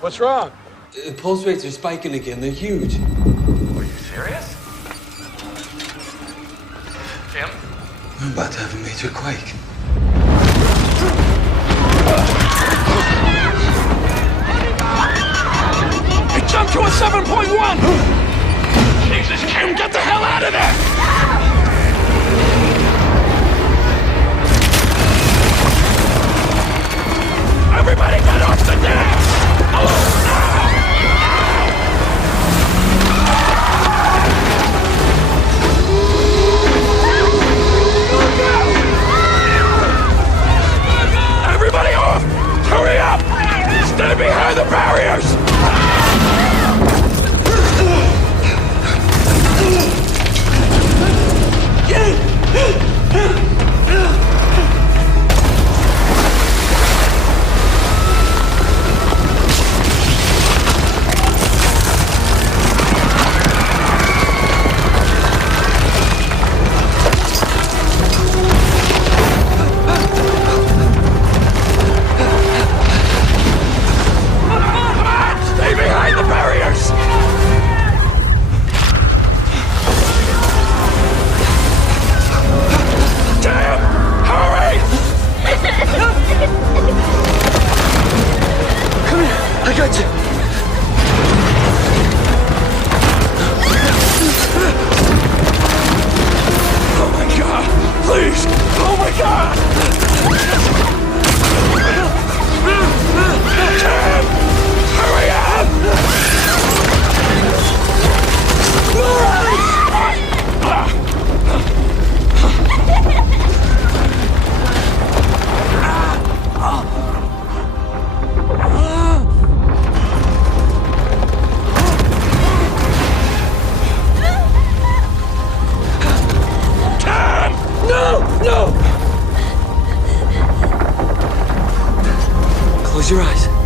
What's wrong? Pulse rates are spiking again. They're huge. Are you serious? Jim? I'm about to have a major quake. It jumped to a 7.1! Jesus, Kim, Get the hell out of there! Everybody get off the deck! Everybody off! Hurry up! Stay behind the barriers! Stay behind the barriers! Damn! Hurry! Come here. I got you. Oh my god! Please! Oh my god! Damn! Hurry up! Damn! No! No! Close your eyes.